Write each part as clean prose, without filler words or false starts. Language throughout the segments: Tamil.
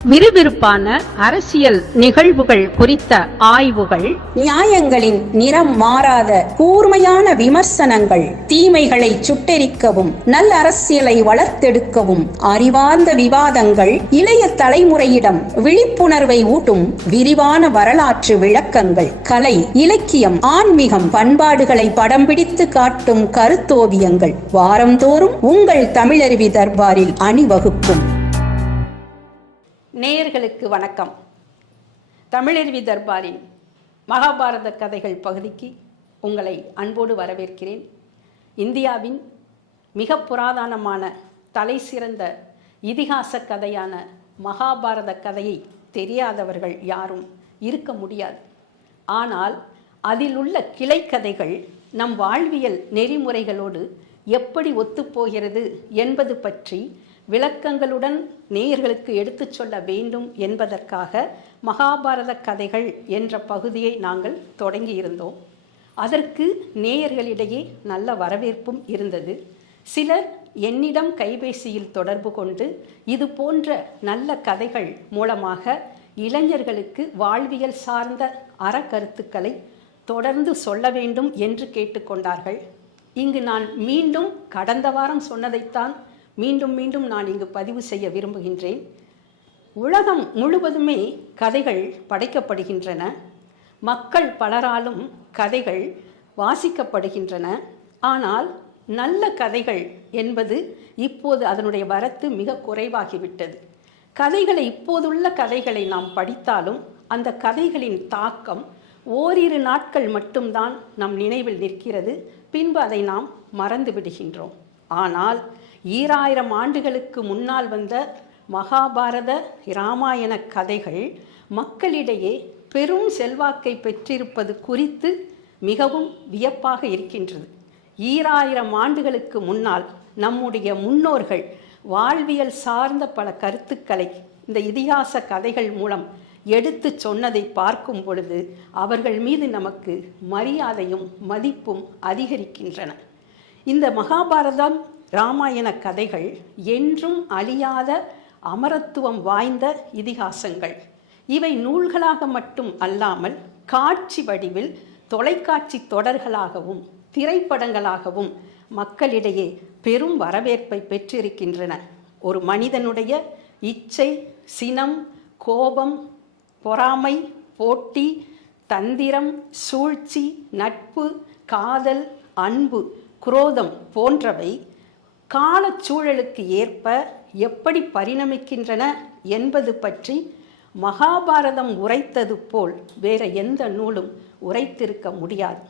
விறுவிறுப்பான அரசியல் நிகழ்வுகள் குறித்த ஆய்வுகள், நியாயங்களின் நிறம் மாறாத கூர்மையான விமர்சனங்கள், தீமைகளை சுட்டெரிக்கவும் நல்ல அரசியலை வளர்த்தெடுக்கவும் அறிவார்ந்த விவாதங்கள், இளைய தலைமுறையிடம் விழிப்புணர்வை ஊட்டும் விரிவான வரலாற்று விளக்கங்கள், கலை, இலக்கியம், ஆன்மீகம், பண்பாடுகளை படம் பிடித்து காட்டும் கருத்தோவியங்கள் வாரந்தோறும் உங்கள் தமிழருவி தர்பாரில் அணிவகுக்கும். நேயர்களுக்கு வணக்கம். தமிழருவி தர்பாரின் மகாபாரத கதைகள் பகுதிக்கு உங்களை அன்போடு வரவேற்கிறேன். இந்தியாவின் மிக புராதனமான தலை சிறந்த இதிகாச கதையான மகாபாரத கதையை தெரியாதவர்கள் யாரும் இருக்க முடியாது. ஆனால் அதில் உள்ள கிளைக்கதைகள் நம் வாழ்வியல் நெறிமுறைகளோடு எப்படி ஒத்துப்போகிறது என்பது பற்றி விளக்கங்களுடன் நேயர்களுக்கு எடுத்துச் சொல்ல வேண்டும் என்பதற்காக மகாபாரத கதைகள் என்ற பகுதியை நாங்கள் தொடங்கியிருந்தோம். அதற்கு நேயர்களிடையே நல்ல வரவேற்பும் இருந்தது. சிலர் என்னிடம் கைபேசியில் தொடர்பு கொண்டு இது போன்ற நல்ல கதைகள் மூலமாக இளைஞர்களுக்கு வாழ்வியல் சார்ந்த அறக்கருத்துக்களை தொடர்ந்து சொல்ல வேண்டும் என்று கேட்டுக்கொண்டார்கள். இங்கு நான் மீண்டும் கடந்த வாரம் சொன்னதைத்தான் மீண்டும் நான் இங்கு பதிவு செய்ய விரும்புகின்றேன். உலகம் முழுவதுமே கதைகள் படைக்கப்படுகின்றன. மக்கள் பலராலும் கதைகள் வாசிக்கப்படுகின்றன. ஆனால் நல்ல கதைகள் என்பது இப்போது அதனுடைய வரத்து மிக குறைவாகிவிட்டது. கதைகளை இப்போதுள்ள கதைகளை நாம் படித்தாலும் அந்த கதைகளின் தாக்கம் ஓரிரு நாட்கள் மட்டும்தான் நம் நினைவில் நிற்கிறது. பின்பு அதை நாம் மறந்து விடுகின்றோம். ஆனால் 2000 ஆண்டுகளுக்கு முன்னால் வந்த மகாபாரத இராமாயண கதைகள் மக்களிடையே பெரும் செல்வாக்கை பெற்றிருப்பது குறித்து மிகவும் வியப்பாக இருக்கின்றது. 2000 ஆண்டுகளுக்கு முன்னால் நம்முடைய முன்னோர்கள் வாழ்வியல் சார்ந்த பல கருத்துக்களை இந்த இதிகாச கதைகள் மூலம் எடுத்து சொன்னதை பார்க்கும் பொழுது அவர்கள் மீது நமக்கு மரியாதையும் மதிப்பும் அதிகரிக்கின்றன. இந்த மகாபாரதம் இராமாயண கதைகள் என்றும் அழியாத அமரத்துவம் வாய்ந்த இதிகாசங்கள். இவை நூல்களாக மட்டும் அல்லாமல் காட்சி வடிவில் தொலைக்காட்சி தொடர்களாகவும் திரைப்படங்களாகவும் மக்களிடையே பெரும் வரவேற்பை பெற்றிருக்கின்றன. ஒரு மனிதனுடைய இச்சை, சினம், கோபம், பொறாமை, போட்டி, தந்திரம், சூழ்ச்சி, நட்பு, காதல், அன்பு, குரோதம் போன்றவை காலச்சூழலுக்கு ஏற்ப எப்படி பரிணமிக்கின்றன என்பது பற்றி மகாபாரதம் உரைத்தது போல் வேற எந்த நூலும் உரைத்திருக்க முடியாது.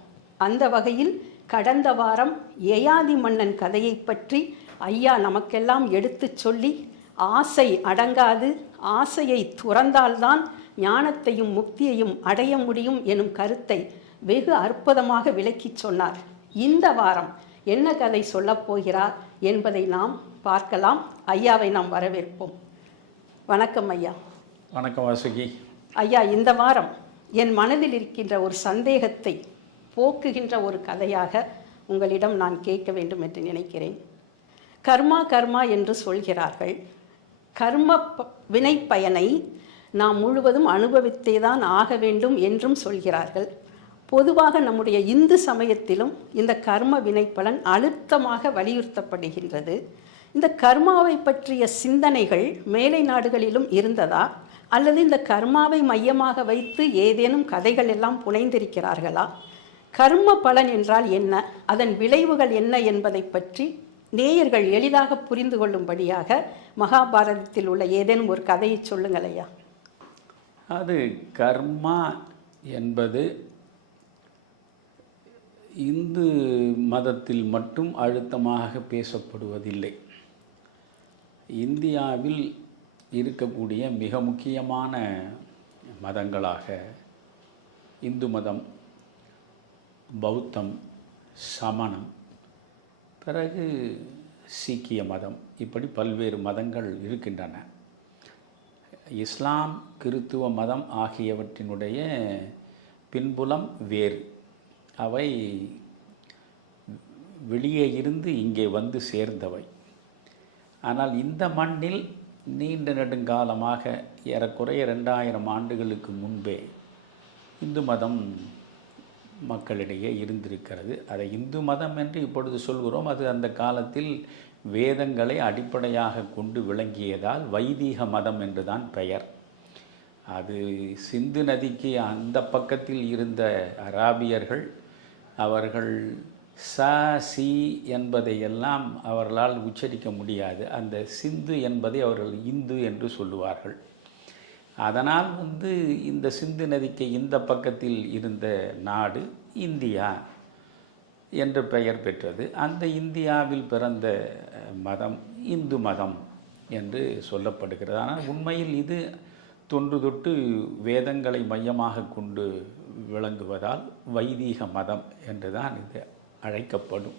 அந்த வகையில் கடந்த வாரம் யயாதி மன்னன் கதையை பற்றி ஐயா நமக்கெல்லாம் எடுத்து சொல்லி ஆசை அடங்காது, ஆசையை துறந்தால்தான் ஞானத்தையும் முக்தியையும் அடைய முடியும் எனும் கருத்தை வெகு அற்புதமாக விளக்கி சொன்னார். இந்த வாரம் என்ன கதை சொல்லப் போகிறார் என்பதை நாம் பார்க்கலாம். ஐயாவை நாம் வரவேற்போம். வணக்கம் ஐயா. வணக்கம் வாசுகி. ஐயா, இந்த வாரம் என் மனதில் இருக்கின்ற ஒரு சந்தேகத்தை போக்குகின்ற ஒரு கதையாக உங்களிடம் நான் கேட்க வேண்டும் என்று நினைக்கிறேன். கர்மா என்று சொல்கிறார்கள். கர்ம வினை பயனை நாம் முழுவதும் அனுபவித்தேதான் ஆக வேண்டும் என்றும் சொல்கிறார்கள். பொதுவாக நம்முடைய இந்து சமயத்திலும் இந்த கர்ம வினைப்பலன் அழுத்தமாக வலியுறுத்தப்படுகின்றது. இந்த கர்மாவை பற்றிய சிந்தனைகள் மேலை நாடுகளிலும் இருந்ததா, அல்லது இந்த கர்மாவை மையமாக வைத்து ஏதேனும் கதைகள் எல்லாம் புனைந்திருக்கிறார்களா? கர்ம பலன் என்றால் என்ன, அதன் விளைவுகள் என்ன என்பதை பற்றி நேயர்கள் எளிதாக புரிந்து கொள்ளும்படியாக மகாபாரதத்தில் உள்ள ஏதேனும் ஒரு கதையை சொல்லுங்கள் ஐயா. அது கர்மா என்பது இந்து மதத்தில் மட்டும் அழுத்தமாக பேசப்படுவதில்லை. இந்தியாவில் இருக்கக்கூடிய மிக முக்கியமான மதங்களாக இந்து மதம், பௌத்தம், சமணம், பிறகு சீக்கிய மதம், இப்படி பல்வேறு மதங்கள் இருக்கின்றன. இஸ்லாம், கிறித்துவ மதம் ஆகியவற்றினுடைய பின்புலம் வேறு. அவை வெளியே இருந்து இங்கே வந்து சேர்ந்தவை. ஆனால் இந்த மண்ணில் நீண்ட நெடுங்காலமாக ஏறக்குறைய 2000 ஆண்டுகளுக்கு முன்பே இந்து மதம் மக்களிடையே இருந்திருக்கிறது. அதை இந்து மதம் என்று இப்பொழுது சொல்கிறோம். அது அந்த காலத்தில் வேதங்களை அடிப்படையாக கொண்டு விளங்கியதால் வைதீக மதம் என்றுதான் பெயர். அது சிந்து நதிக்கு அந்த பக்கத்தில் இருந்த அராபியர்கள் அவர்கள் ச சி என்பதையெல்லாம் அவர்களால் உச்சரிக்க முடியாது. அந்த சிந்து என்பதை அவர்கள் இந்து என்று சொல்லுவார்கள். அதனால் இந்த சிந்து நதிக்கு இந்த பக்கத்தில் இருந்த நாடு இந்தியா என்ற பெயர் பெற்றது. அந்த இந்தியாவில் பிறந்த மதம் இந்து மதம் என்று சொல்லப்படுகிறது. ஆனால் உண்மையில் இது தொன்று தொட்டு வேதங்களை மையமாக கொண்டு விளங்குவதால் வைதீக மதம் என்றுதான் இது அழைக்கப்படும்.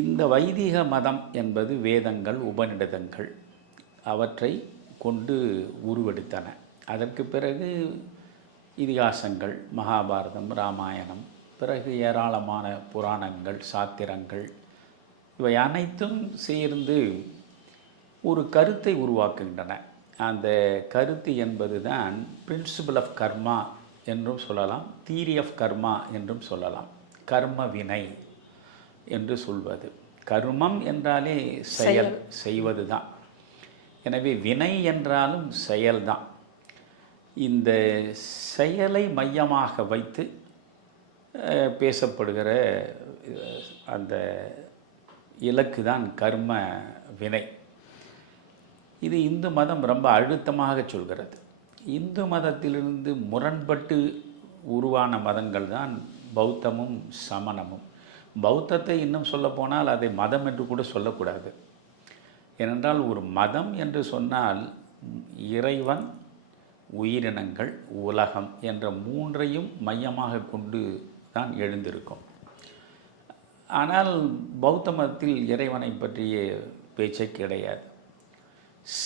இந்த வைதீக மதம் என்பது வேதங்கள், உபநிடதங்கள் அவற்றை கொண்டு உருவெடுத்தன. அதற்கு பிறகு இதிகாசங்கள், மகாபாரதம், ராமாயணம், பிறகு ஏராளமான புராணங்கள், சாத்திரங்கள், இவை அனைத்தும் சேர்ந்து ஒரு கருத்தை உருவாக்குகின்றன. அந்த கருத்து என்பது தான் பிரின்சிபல் ஆஃப் கர்மா என்றும் சொல்லலாம், தியரி ஆஃப் கர்மா என்றும் சொல்லலாம். கர்ம வினை என்று சொல்வது. கர்மம் என்றாலே செயல், செய்வது தான். எனவே வினை என்றாலும் செயல்தான். இந்த செயலை மையமாக வைத்து பேசப்படுகிற அந்த இலக்கு தான் கர்ம வினை. இது இந்து மதம் ரொம்ப அழுத்தமாக சொல்கிறது. இந்து மதத்திலிருந்து முரண்பட்டு உருவான மதங்கள் தான் பௌத்தமும் சமணமும். பௌத்தத்தை இன்னும் சொல்லப்போனால் அதை மதம் என்று கூட சொல்லக்கூடாது. ஏனென்றால் ஒரு மதம் என்று சொன்னால் இறைவன், உயிரினங்கள், உலகம் என்ற மூன்றையும் மையமாக கொண்டு தான் எழுந்திருக்கும். ஆனால் பௌத்த மதத்தில் இறைவனை பற்றிய பேச்சே கிடையாது.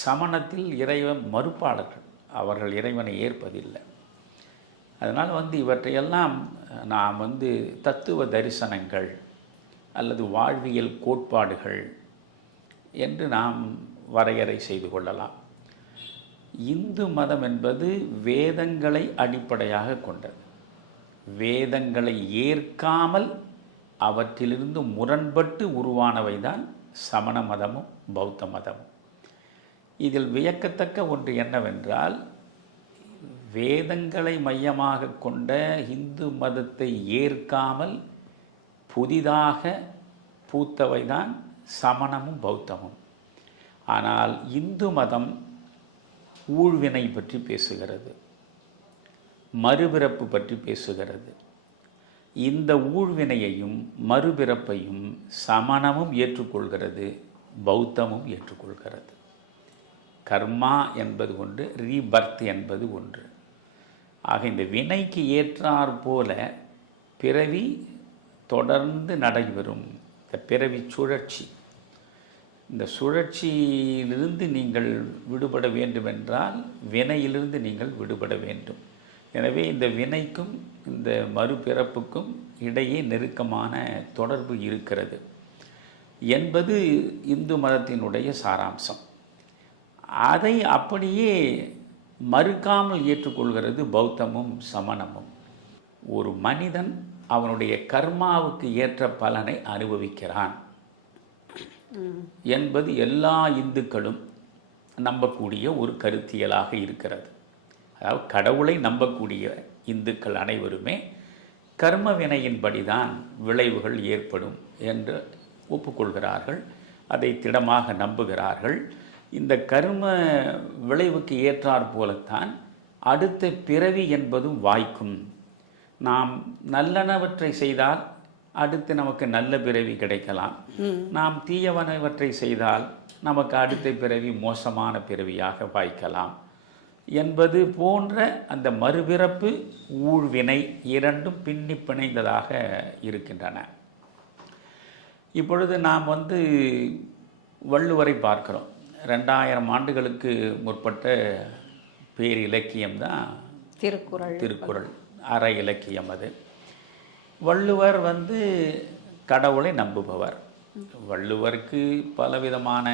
சமணத்தில் இறைவன் மறுப்பாளர்கள், அவர்கள் இறைவனை ஏற்பதில்லை. அதனால் இவற்றையெல்லாம் நாம் தத்துவ தரிசனங்கள் அல்லது வாழ்வியல் கோட்பாடுகள் என்று நாம் வரையறை செய்து கொள்ளலாம். இந்து மதம் என்பது வேதங்களை அடிப்படையாக கொண்டது. வேதங்களை ஏற்காமல் அவற்றிலிருந்து முரண்பட்டு உருவானவை தான் சமண மதமும் பௌத்த மதமும். இதில் வியக்கத்தக்க ஒன்று என்னவென்றால், வேதங்களை மையமாக கொண்ட இந்து மதத்தை ஏற்காமல் புதிதாக பூத்தவை தான் சமணமும் பௌத்தமும். ஆனால் இந்து மதம் ஊழ்வினை பற்றி பேசுகிறது, மறுபிறப்பு பற்றி பேசுகிறது. இந்த ஊழ்வினையையும் மறுபிறப்பையும் சமணமும் ஏற்றுக்கொள்கிறது, பௌத்தமும் ஏற்றுக்கொள்கிறது. கர்மா என்பது ஒன்று, ரீபர்த் என்பது ஒன்று. ஆக இந்த வினைக்கு ஏற்றாற் போல பிறவி தொடர்ந்து நடைபெறும். இந்த பிறவி சுழற்சி, இந்த சுழற்சியிலிருந்து நீங்கள் விடுபட வேண்டுமென்றால் வினையிலிருந்து நீங்கள் விடுபட வேண்டும். எனவே இந்த வினைக்கும் இந்த மறுபிறப்புக்கும் இடையே நெருக்கமான தொடர்பு இருக்கிறது என்பது இந்து மதத்தினுடைய சாராம்சம். அதை அப்படியே மறுக்காமல் ஏற்றுக்கொள்கிறது பௌத்தமும் சமணமும். ஒரு மனிதன் அவனுடைய கர்மாவுக்கு ஏற்ற பலனை அனுபவிக்கிறான் என்பது எல்லா இந்துக்களும் நம்பக்கூடிய ஒரு கருத்தியலாக இருக்கிறது. அதாவது கடவுளை நம்பக்கூடிய இந்துக்கள் அனைவருமே கர்ம வினையின்படிதான் விளைவுகள் ஏற்படும் என்று ஒப்புக்கொள்கிறார்கள், அதை திடமாக நம்புகிறார்கள். இந்த கர்ம விளைவுக்கு ஏற்றாற் போலத்தான் அடுத்த பிறவி என்பதும் வாய்க்கும். நாம் நல்லனவற்றை செய்தால் அடுத்து நமக்கு நல்ல பிறவி கிடைக்கலாம், நாம் தீயவனவற்றை செய்தால் நமக்கு அடுத்த பிறவி மோசமான பிறவியாக வாய்க்கலாம் என்பது போன்ற அந்த மறுபிறப்பு ஊழ்வினை இரண்டும் பின்னி பிணைந்ததாக இருக்கின்றன. இப்பொழுது நாம் வள்ளுவரை பார்க்கிறோம். 2000 ஆண்டுகளுக்கு முற்பட்ட பேர் இலக்கியம்தான் திருக்குறள். அற இலக்கியம் அது. வள்ளுவர் கடவுளை நம்புபவர். வள்ளுவருக்கு பலவிதமான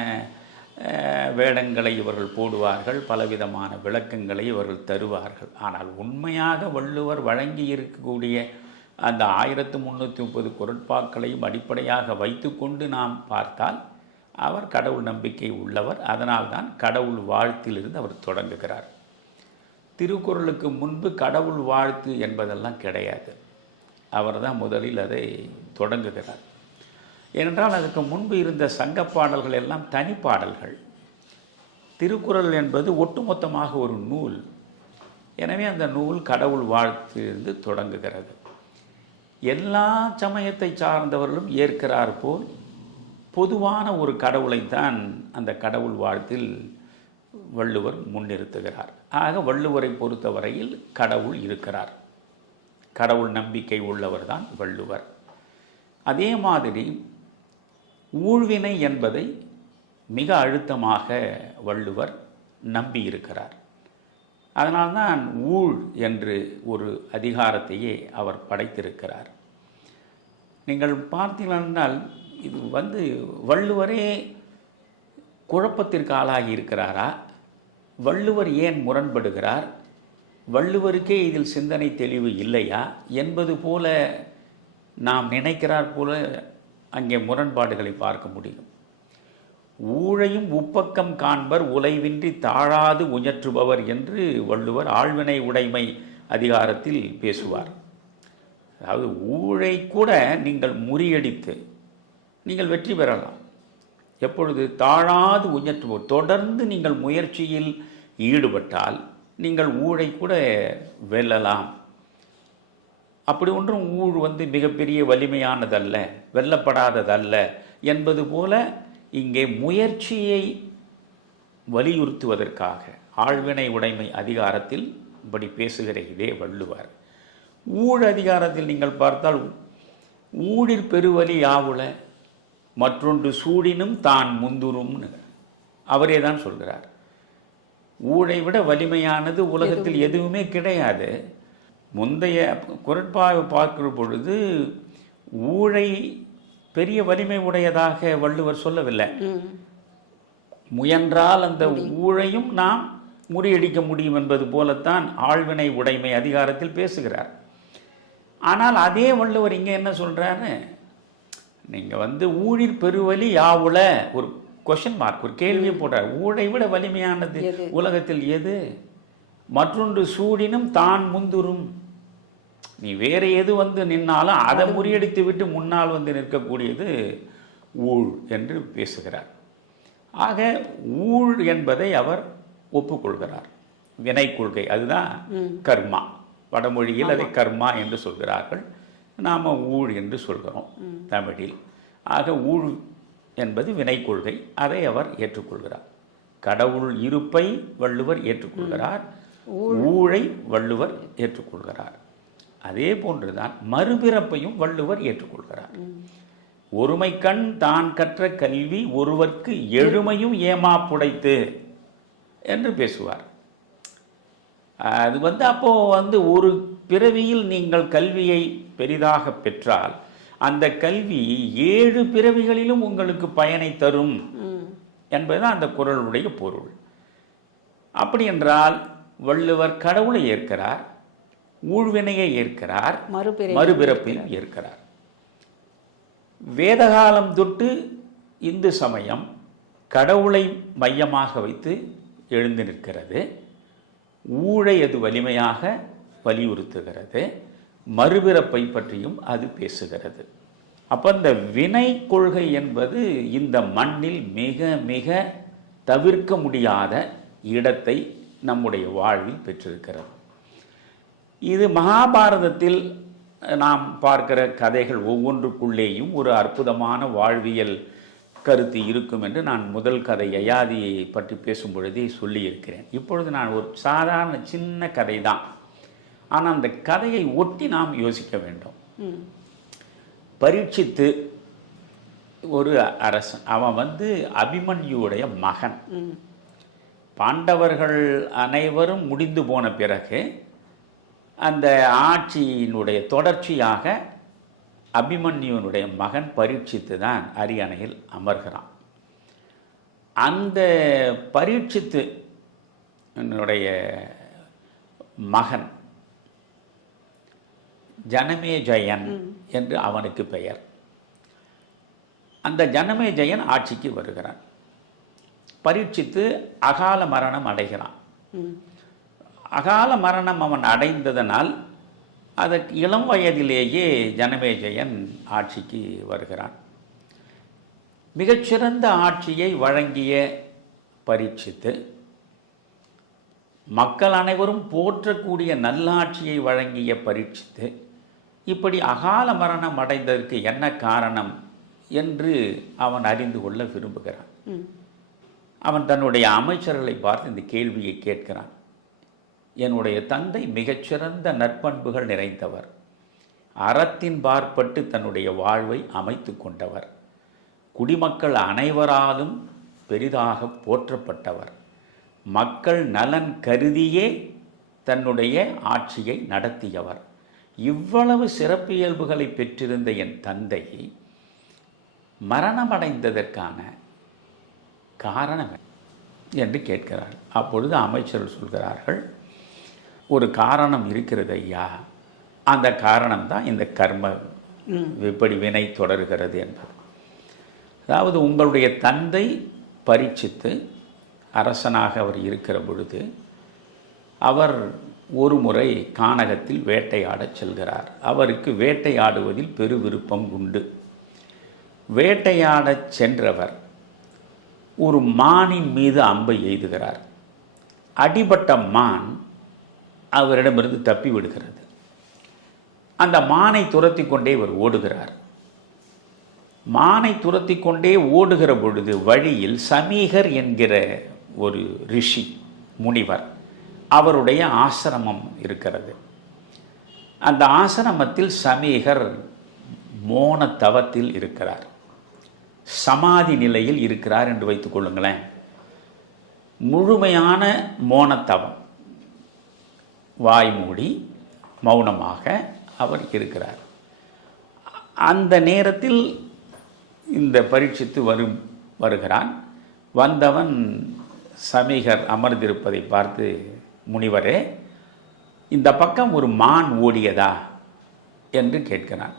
வேடங்களை இவர்கள் போடுவார்கள், பலவிதமான விளக்கங்களை இவர்கள் தருவார்கள். ஆனால் உண்மையாக வள்ளுவர் வழங்கி இருக்கக்கூடிய அந்த 1330 குறட்பாக்களையும் அடிப்படையாக வைத்துக்கொண்டு நாம் பார்த்தால் அவர் கடவுள் நம்பிக்கை உள்ளவர். அதனால்தான் கடவுள் வாழ்த்திலிருந்து அவர் தொடங்குகிறார். திருக்குறளுக்கு முன்பு கடவுள் வாழ்த்து என்பதெல்லாம் கிடையாது. அவர் தான் முதலில் அதை தொடங்குகிறார். ஏனென்றால் அதுக்கு முன்பு இருந்த சங்க பாடல்கள் எல்லாம் தனிப்பாடல்கள். திருக்குறள் என்பது ஒட்டுமொத்தமாக ஒரு நூல். எனவே அந்த நூல் கடவுள் வாழ்த்திலிருந்து தொடங்குகிறது. எல்லா சமயத்தை சார்ந்தவர்களும் ஏற்கிறார் போல் பொதுவான ஒரு கடவுளைத்தான் அந்த கடவுள் வாழ்த்தில் வள்ளுவர் முன்னிறுத்துகிறார். ஆக வள்ளுவரை பொறுத்தவரையில் கடவுள் இருக்கிறார். கடவுள் நம்பிக்கை உள்ளவர் தான் வள்ளுவர். அதே மாதிரி ஊழ்வினை என்பதை மிக அழுத்தமாக வள்ளுவர் நம்பியிருக்கிறார். அதனால்தான் ஊழ் என்று ஒரு அதிகாரத்தையே அவர் படைத்திருக்கிறார். நீங்கள் பார்த்தீர்கள், இது வள்ளுவரே குழப்பத்திற்கு ஆளாகி இருக்கிறாரா? வள்ளுவர் ஏன் முரண்படுகிறார்? வள்ளுவருக்கே இதில் சிந்தனை தெளிவு இல்லையா என்பது போல நாம் நினைக்கிறார் போல அங்கே முரண்பாடுகளை பார்க்க முடியும். ஊழையும் உப்பக்கம் காண்பர் உலைவின்றி தாழாது உயற்றுபவர் என்று வள்ளுவர் ஆழ்வினை உடைமை அதிகாரத்தில் பேசுவார். அதாவது ஊழை கூட நீங்கள் முறியடித்து நீங்கள் வெற்றி பெறலாம். எப்பொழுது தாழாது உயற்றுவோர், தொடர்ந்து நீங்கள் முயற்சியில் ஈடுபட்டால் நீங்கள் ஊழை கூட வெல்லலாம். அப்படி ஒன்றும் ஊழ் மிகப்பெரிய வலிமையானதல்ல, வெல்லப்படாததல்ல என்பது போல இங்கே முயற்சியை வலியுறுத்துவதற்காக ஆழ்வினை உடைமை அதிகாரத்தில் இப்படி பேசுகிற இதே வள்ளுவர். ஊழ் அதிகாரத்தில் நீங்கள் பார்த்தால் ஊழிற் பெருவலி யாவுல மற்றொன்று சூடினும் தான் முந்துரும்னு அவரே தான் சொல்கிறார். ஊழை விட வலிமையானது உலகத்தில் எதுவுமே கிடையாது. முந்தைய குறட்பாவை பார்க்கிற பொழுது ஊழை பெரிய வலிமை உடையதாக வள்ளுவர் சொல்லவில்லை. முயன்றால் அந்த ஊழையும் நாம் முறியடிக்க முடியும் என்பது போலத்தான் ஆழ்வினை உடைமை அதிகாரத்தில் பேசுகிறார். ஆனால் அதே வள்ளுவர் இங்கே என்ன சொல்றாரு, நீங்க ஊழிற் பெருவலி யாவுல ஒரு கொஸ்டின் மார்க், ஒரு கேள்வியை போடுறார். ஊழை விட வலிமையானது உலகத்தில் எது? மற்றொன்று சூடினும் தான் முந்துரும். நீ வேற எது நின்னாலும் அதை முறியடித்து விட்டு முன்னால் நிற்கக்கூடியது ஊழ் என்று பேசுகிறார். ஆக ஊழ் என்பதை அவர் ஒப்புக்கொள்கிறார். வினை கொள்கை, அதுதான் கர்மா. வடமொழியில் அதை கர்மா என்று சொல்கிறார்கள், நாம் ஊழ் என்று சொல்கிறோம் தமிழில். ஆக ஊழ் என்பது வினை கொள்கை, அதை அவர் ஏற்றுக்கொள்கிறார். கடவுள் இருப்பை வள்ளுவர் ஏற்றுக்கொள்கிறார், ஊழை வள்ளுவர் ஏற்றுக்கொள்கிறார். அதே போன்றுதான் மறுபிறப்பையும் வள்ளுவர் ஏற்றுக்கொள்கிறார். ஒருமை கண் தான் கற்ற கல்வி ஒருவர்க்கு எழுமையும் ஏமாப்புடைத்து என்று பேசுவார். அது அப்போ ஒரு பிறவியில் நீங்கள் கல்வியை பெரிதாக பெற்றால் அந்த கல்வி 7 பிறவிகளிலும் உங்களுக்கு பயனை தரும் என்பதுதான் அந்த குறளுடைய பொருள். அப்படி என்றால் வள்ளுவர் கடவுளை ஏற்கிறார், ஊழ்வினையை ஏற்கிறார், மறுபிறப்பையும் ஏற்கிறார். வேதகாலம் தொட்டு இந்து சமயம் கடவுளை மையமாக வைத்து எழுந்து நிற்கிறது. ஊழை அது வலிமையாக வலியுறுத்துகிறது, மறுபிறப்பை பற்றியும் அது பேசுகிறது. அப்போ இந்த வினை கொள்கை என்பது இந்த மண்ணில் மிக மிக தவிர்க்க முடியாத இடத்தை நம்முடைய வாழ்வில் பெற்றிருக்கிறது. இது மகாபாரதத்தில் நாம் பார்க்கிற கதைகள் ஒவ்வொன்றுக்குள்ளேயும் ஒரு அற்புதமான வாழ்வியல் கருத்து இருக்கும் என்று நான் முதல் கதை யயாதியை பற்றி பேசும் பொழுதே சொல்லியிருக்கிறேன். இப்பொழுது நான் ஒரு சாதாரண சின்ன கதை தான், ஆனால் அந்த கதையை ஒட்டி நாம் யோசிக்க வேண்டும். பரீட்சித்து ஒரு அரசன், அவன் அபிமன்யுடைய மகன். பாண்டவர்கள் அனைவரும் முடிந்து போன பிறகு அந்த ஆட்சியினுடைய தொடர்ச்சியாக அபிமன்யுனுடைய மகன் பரீட்சித்து தான் அரியணையில் அமர்கிறான். அந்த பரீட்சித்து என்னுடைய மகன் ஜனமேஜயன் என்று அவனுக்கு பெயர். அந்த ஜனமேஜயன் ஆட்சிக்கு வருகிறான். பரீட்சித்து அகால மரணம் அடைகிறான். அகால மரணம் அவன் அடைந்ததனால் அதற்கு இளம் வயதிலேயே ஜனமேஜயன் ஆட்சிக்கு வருகிறான். மிகச்சிறந்த ஆட்சியை வழங்கிய பரீட்சித்து, மக்கள் அனைவரும் போற்றக்கூடிய நல்லாட்சியை வழங்கிய பரீட்சித்து இப்படி அகால மரணம் அடைந்ததற்கு என்ன காரணம் என்று அவன் அறிந்து கொள்ள விரும்புகிறான். அவன் தன்னுடைய அமைச்சர்களை பார்த்து இந்த கேள்வியை கேட்கிறான். என்னுடைய தந்தை மிகச்சிறந்த நற்பண்புகள் நிறைந்தவர், அறத்தின் பார்ப்பட்டு தன்னுடைய வாழ்வை அமைத்து கொண்டவர், குடிமக்கள் அனைவராலும் பெரிதாக போற்றப்பட்டவர், மக்கள் நலன் கருதியே தன்னுடைய ஆட்சியை நடத்தியவர். இவ்வளவு சிறப்பியல்புகளை பெற்றிருந்த என் தந்தை மரணமடைந்ததற்கான காரணம் என்று கேட்கிறார். அப்பொழுது அமைச்சர்கள் சொல்கிறார்கள், ஒரு காரணம் இருக்கிறது ஐயா, அந்த காரணம்தான் இந்த கர்ம எப்படி வினை தொடர்கிறது என்பது. அதாவது உங்களுடைய தந்தை பரீட்சித்து அரசனாக அவர் இருக்கிற பொழுது அவர் ஒரு முறை கானகத்தில் வேட்டையாடச் செல்கிறார். அவருக்கு வேட்டையாடுவதில் பெரு விருப்பம் உண்டு. வேட்டையாடச் சென்றவர் ஒரு மானின் மீது அம்பை எய்துகிறார். அடிபட்ட மான் அவரிடமிருந்து தப்பி விடுகிறது. அந்த மானை துரத்தி கொண்டே இவர் ஓடுகிறார். மானை துரத்தி கொண்டே ஓடுகிற பொழுது வழியில் சமீகர் என்கிற ஒரு ரிஷி முனிவர், அவருடைய ஆசிரமம் இருக்கிறது. அந்த ஆசிரமத்தில் சமீகர் மோன தவத்தில் இருக்கிறார், சமாதி நிலையில் இருக்கிறார் என்று வைத்துக் கொள்ளுங்களேன். முழுமையான மோனத்தவம், வாய் மூடி மௌனமாக அவர் இருக்கிறார். அந்த நேரத்தில் இந்த பரீட்சித்து வருகிறான். வந்தவன் சமீகர் அமர்ந்திருப்பதை பார்த்து, முனிவரே, இந்த பக்கம் ஒரு மான் ஓடியதா என்று கேட்கிறான்.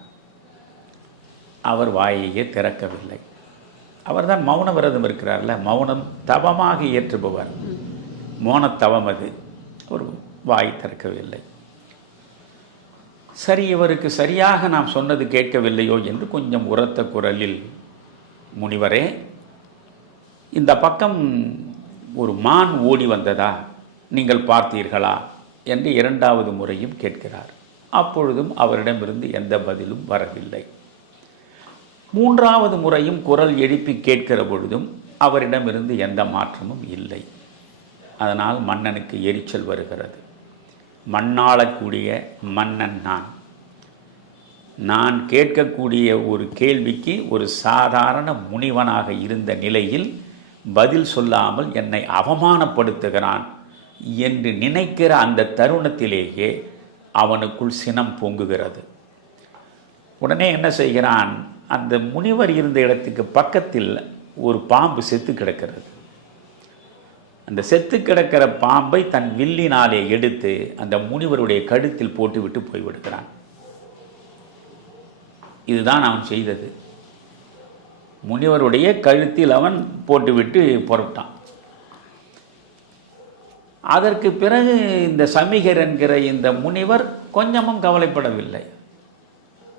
அவர் வாயையே திறக்கவில்லை. அவர்தான் மௌன விரதம் இருக்கிறார்ல, மௌனம் தவமாக ஏற்றுபவர், மௌனத்தவம் அது. ஒரு வாய் திறக்கவில்லை. சரி, இவருக்கு சரியாக நாம் சொன்னது கேட்கவில்லையோ என்று கொஞ்சம் உரத்த குரலில், முனிவரே, இந்த பக்கம் ஒரு மான் ஓடி வந்ததா நீங்கள் பார்த்தீர்களா என்று இரண்டாவது முறையும் கேட்கிறார். அப்பொழுதும் அவரிடமிருந்து எந்த பதிலும் வரவில்லை. மூன்றாவது முறையும் குரல் எழுப்பி கேட்கிற பொழுதும் அவரிடமிருந்து எந்த மாற்றமும் இல்லை. அதனால் மன்னனுக்கு எரிச்சல் வருகிறது. மண்ணாளக்கூடிய மன்னன் நான் கேட்கக்கூடிய ஒரு கேள்விக்கு ஒரு சாதாரண முனிவனாக இருந்த நிலையில் பதில் சொல்லாமல் என்னை அவமானப்படுத்துகிறான் என்று நினைக்கிற அந்த தருணத்திலேயே அவனுக்குள் சினம் பொங்குகிறது. உடனே என்ன செய்கிறான், அந்த முனிவர் இருந்த இடத்துக்கு பக்கத்தில் ஒரு பாம்பு செத்து கிடக்கிறது. அந்த செத்து கிடக்கிற பாம்பை தன் வில்லினாலே எடுத்து அந்த முனிவருடைய கழுத்தில் போட்டுவிட்டு போய்விடுகிறான். இதுதான் அவன் செய்தது. முனிவருடைய கழுத்தில் அவன் போட்டுவிட்டு புறப்பட்டான். அதற்கு பிறகு இந்த சமீகர் என்கிற இந்த முனிவர் கொஞ்சமும் கவலைப்படவில்லை.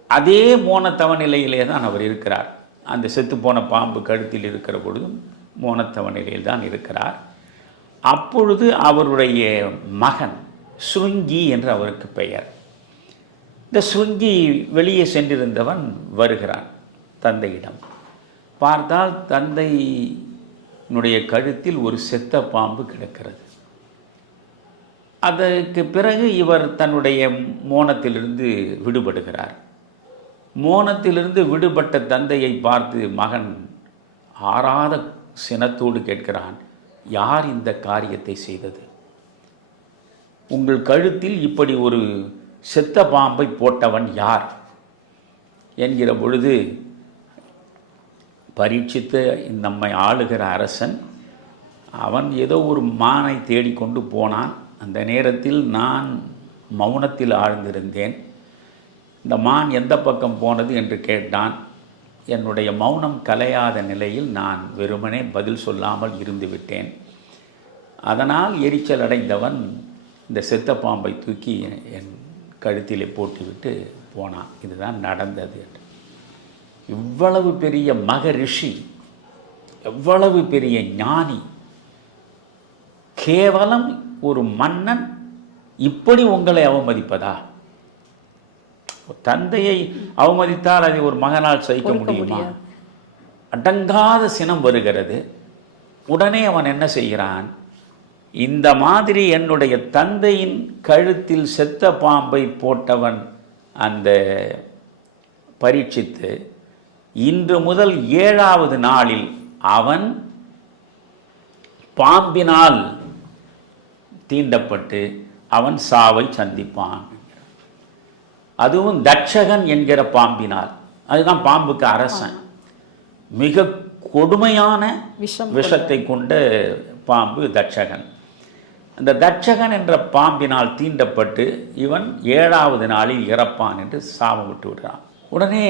அதே மோனத்தவ நிலையிலே தான் அவர் இருக்கிறார். அந்த செத்துப்போன பாம்பு கழுத்தில் இருக்கிற பொழுதும் மோனத்தவ நிலையில் தான் இருக்கிறார். அப்பொழுது அவருடைய மகன் சுருங்கி என்று அவருக்கு பெயர். இந்த சுருங்கி வெளியே சென்றிருந்தவன் வருகிறான் தந்தையிடம். பார்த்தால் தந்தையினுடைய கழுத்தில் ஒரு செத்த பாம்பு கிடக்கிறது. அதற்கு பிறகு இவர் தன்னுடைய மோனத்திலிருந்து விடுபடுகிறார். மோனத்திலிருந்து விடுபட்ட தந்தையை பார்த்து மகன் ஆறாத சினத்தோடு கேட்கிறான், யார் இந்த காரியத்தை செய்தது? உங்கள் கழுத்தில் இப்படி ஒரு செத்த பாம்பை போட்டவன் யார் என்கிற பொழுது பரீட்சித்து நம்மை ஆளுகிற அரசன் அவன் ஏதோ ஒரு மானை தேடிக்கொண்டு போனான். அந்த நேரத்தில் நான் மௌனத்தில் ஆழ்ந்திருந்தேன். இந்த மான் எந்த பக்கம் போனது என்று கேட்டான். என்னுடைய மௌனம் கலையாத நிலையில் நான் வெறுமனே பதில் சொல்லாமல் இருந்து விட்டேன். அதனால் எரிச்சல் அடைந்தவன் இந்த செத்த பாம்பை தூக்கி என் கழுத்திலே போட்டுவிட்டு போனான். இதுதான் நடந்தது என்று. இவ்வளவு பெரிய மகரிஷி, எவ்வளவு பெரிய ஞானி, கேவலம் ஒரு மன்னன் இப்படி உங்களை அவமதிப்பதா? தந்தையை அவமதித்தால் அதை ஒரு மகனால் சகிக்க முடியுமா? அடங்காத சினம் வருகிறது. உடனே அவன் என்ன செய்கிறான்? இந்த மாதிரி என்னுடைய தந்தையின் கழுத்தில் செத்த பாம்பை போட்டவன் அந்த பரீட்சித்து இன்று முதல் 7வது நாளில் அவன் பாம்பினால் தீண்டப்பட்டு அவன் சாவை சந்திப்பான். அதுவும் தட்சகன் என்கிற பாம்பினால். அதுதான் பாம்புக்கு அரசன். மிக கொடுமையான விஷத்தை கொண்ட பாம்பு தட்சகன். அந்த தட்சகன் என்ற பாம்பினால் தீண்டப்பட்டு இவன் 7வது நாளில் இறப்பான் என்று சாபம் விட்டு விடுறான். உடனே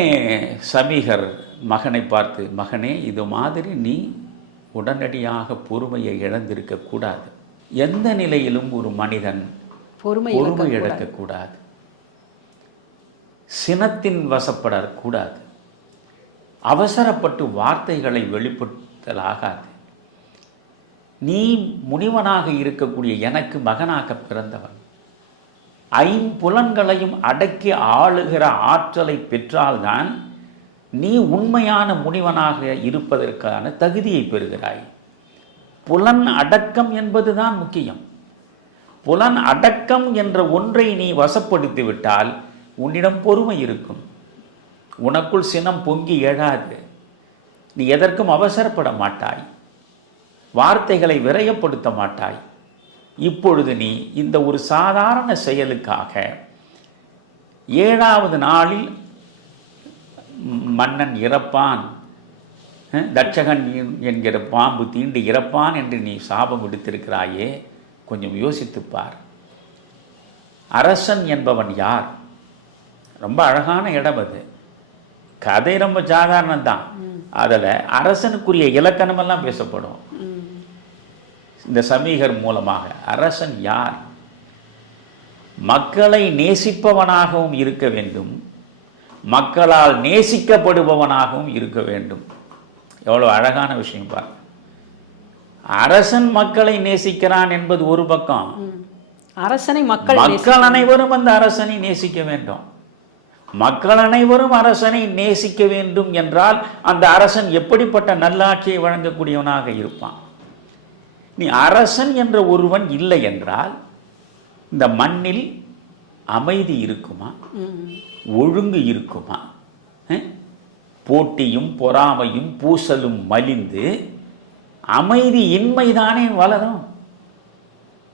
சமீகர் மகனை பார்த்து, மகனே, இது மாதிரி நீ உடனடியாக பொறுமையை இழந்திருக்க கூடாது. எந்த நிலையிலும் ஒரு மனிதன் பொறுமை இழக்கக்கூடாது. சினத்தின் வசப்படக்கூடாது. அவசரப்பட்டு வார்த்தைகளை வெளிப்படுத்தலாகாது. நீ முனிவனாக இருக்கக்கூடிய எனக்கு மகனாக பிறந்தவன். 5 புலன்களையும் அடக்கி ஆளுகிற ஆற்றலை பெற்றால்தான் நீ உண்மையான முனிவனாக இருப்பதற்கான தகுதியை பெறுகிறாய். புலன் அடக்கம் என்பதுதான் முக்கியம். புலன் அடக்கம் என்ற ஒன்றை நீ வசப்படுத்தி விட்டால் உன்னிடம் பொறுமை இருக்கும். உனக்குள் சினம் பொங்கி எழாது. நீ எதற்கும் அவசரப்பட மாட்டாய். வார்த்தைகளை விரயப்படுத்த மாட்டாய். இப்பொழுது நீ இந்த ஒரு சாதாரண செயலுக்காக 7வது நாளில் மன்னன் இறப்பான், தட்சகன் என்கிற பாம்பு தீண்டு இறப்பான் என்று நீ சாபம் விடுத்திருக்கிறாயே, கொஞ்சம் யோசித்துப்பார். அரசன் என்பவன் யார்? ரொம்ப அழகான இடம் அது. கதை ரொம்ப சாதாரணம்தான். அதில் அரசனுக்குரிய இலக்கணமெல்லாம் பேசப்படும். இந்த சமீகர் மூலமாக அரசன் யார்? மக்களை நேசிப்பவனாகவும் இருக்க வேண்டும், மக்களால் நேசிக்கப்படுபவனாகவும் இருக்க வேண்டும். எவ்வளவு அழகான விஷயம் பாருங்க. அரசன் மக்களை நேசிக்கிறான் என்பது ஒரு பக்கம். அரசனை மக்கள் அனைவரும் அந்த அரசனை நேசிக்க வேண்டும். மக்கள் அனைவரும் அரசனை நேசிக்க வேண்டும் என்றால் அந்த அரசன் எப்படிப்பட்ட நல்லாட்சியை வழங்கக்கூடியவனாக இருப்பான்? நீ அரசன் என்ற ஒருவன் இல்லை என்றால் இந்த மண்ணில் அமைதி இருக்குமா? ஒழுங்கு இருக்குமா? போட்டியும் பொறாமையும் பூசலும் மலிந்து அமைதி இன்மைதானே வளரும்.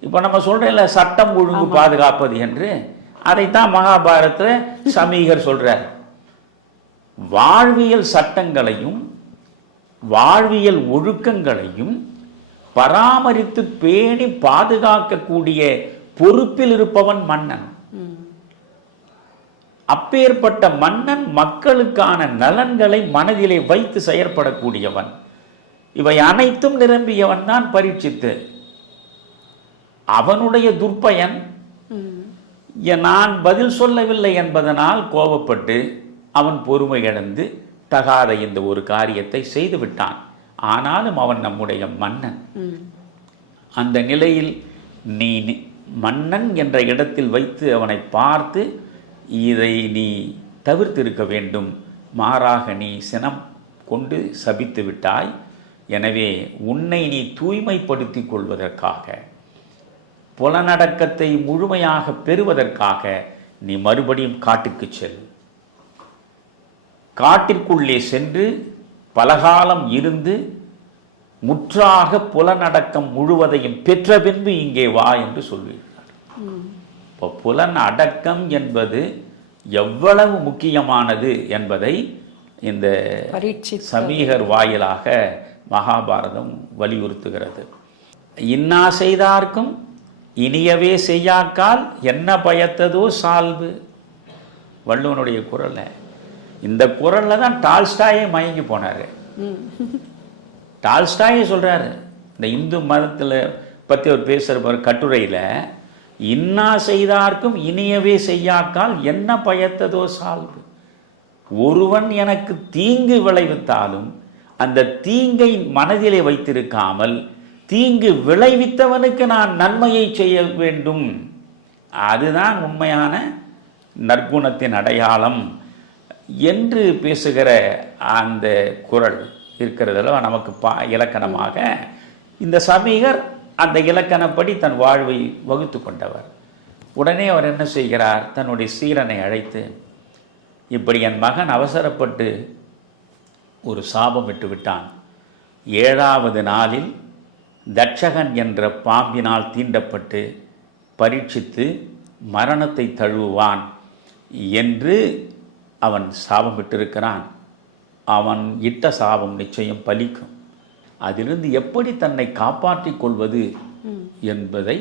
இப்போ நம்ம சொல்றோம்ல, சட்டம் ஒழுங்கு பாதுகாப்பது என்று. அதைத்தான் மகாபாரதத்தில் சமீகர் சொல்றார். வாழ்வியல் சட்டங்களையும் வாழ்வியல் ஒழுக்கங்களையும் பராமரித்து பேணி பாதுகாக்கக்கூடிய பொறுப்பில் இருப்பவன் மன்னன். அப்பேற்பட்ட மன்னன் மக்களுக்கான நலன்களை மனதிலே வைத்து செயற்படக்கூடியவன். இவை அனைத்தும் நிரம்பியவன் தான் பரீட்சித்து. அவனுடைய துர்ப்பயன் நான் பதில் சொல்லவில்லை என்பதனால் கோபப்பட்டு அவன் பொறுமை இழந்து தகாத இந்த ஒரு காரியத்தை செய்து விட்டான். ஆனாலும் அவன் நம்முடைய மன்னன். அந்த நிலையில் நீ மன்னன் என்ற இடத்தில் வைத்து அவனை பார்த்து இதை நீ தவிர்த்திருக்க வேண்டும். மாறாக நீ சினம் கொண்டு சபித்து விட்டாய். எனவே உன்னை நீ தூய்மைப்படுத்திக் கொள்வதற்காக, புலனடக்கத்தை முழுமையாக பெறுவதற்காக நீ மறுபடியும் காட்டுக்கு செல். காட்டிற்குள்ளே சென்று பலகாலம் இருந்து முற்றாக புலனடக்கம் முழுவதையும் பெற்ற பின்பு இங்கே வா என்று சொல்வீர்கள். இப்போ புலன் அடக்கம் என்பது எவ்வளவு முக்கியமானது என்பதை இந்த சமீகர் வாயிலாக மகாபாரதம் வலியுறுத்துகிறது. இன்னா செய்தார்க்கும் இனியவே செய்யாக்கால் என்ன பயத்ததோ சால்பு. வள்ளுவனுடைய குரல்ல, இந்த குரல்ல தான் டால்ஸ்டாயே மயங்கி போனாரு. டால்ஸ்டாயே சொல்றாரு, இந்த இந்து மதத்தில் பற்றி அவர் பேசுகிற கட்டுரையில், இன்னா செய்தார்க்கும் இனியவே செய்யாக்கால் என்ன பயத்ததோ சால்பு. ஒருவன் எனக்கு தீங்கு விளைவித்தாலும் அந்த தீங்கை மனதிலே வைத்திருக்காமல் தீங்கு விளைவித்தவனுக்கு நான் நன்மையை செய்ய வேண்டும். அதுதான் உண்மையான நற்குணத்தின் அடையாளம் என்று பேசுகிற அந்த குரல் இருக்கிறதுல நமக்கு இலக்கணமாக இந்த சமீகர் அந்த இலக்கணப்படி தன் வாழ்வை வகுத்து கொண்டவர். உடனே அவர் என்ன செய்கிறார், தன்னுடைய சீரனை அழைத்து, இப்படி என் மகன் அவசரப்பட்டு ஒரு சாபம் விட்டு விட்டான். 7வது நாளில் தட்சகன் என்ற பாம்பினால் தீண்டப்பட்டு பரீட்சித்து மரணத்தை தழுவுவான் என்று அவன் சாபம் விட்டிருக்கிறான். அவன் இட்ட சாபம் நிச்சயம் பலிக்கும். அதிலிருந்து எப்படி தன்னை காப்பாற்றிக் கொள்வது என்பதை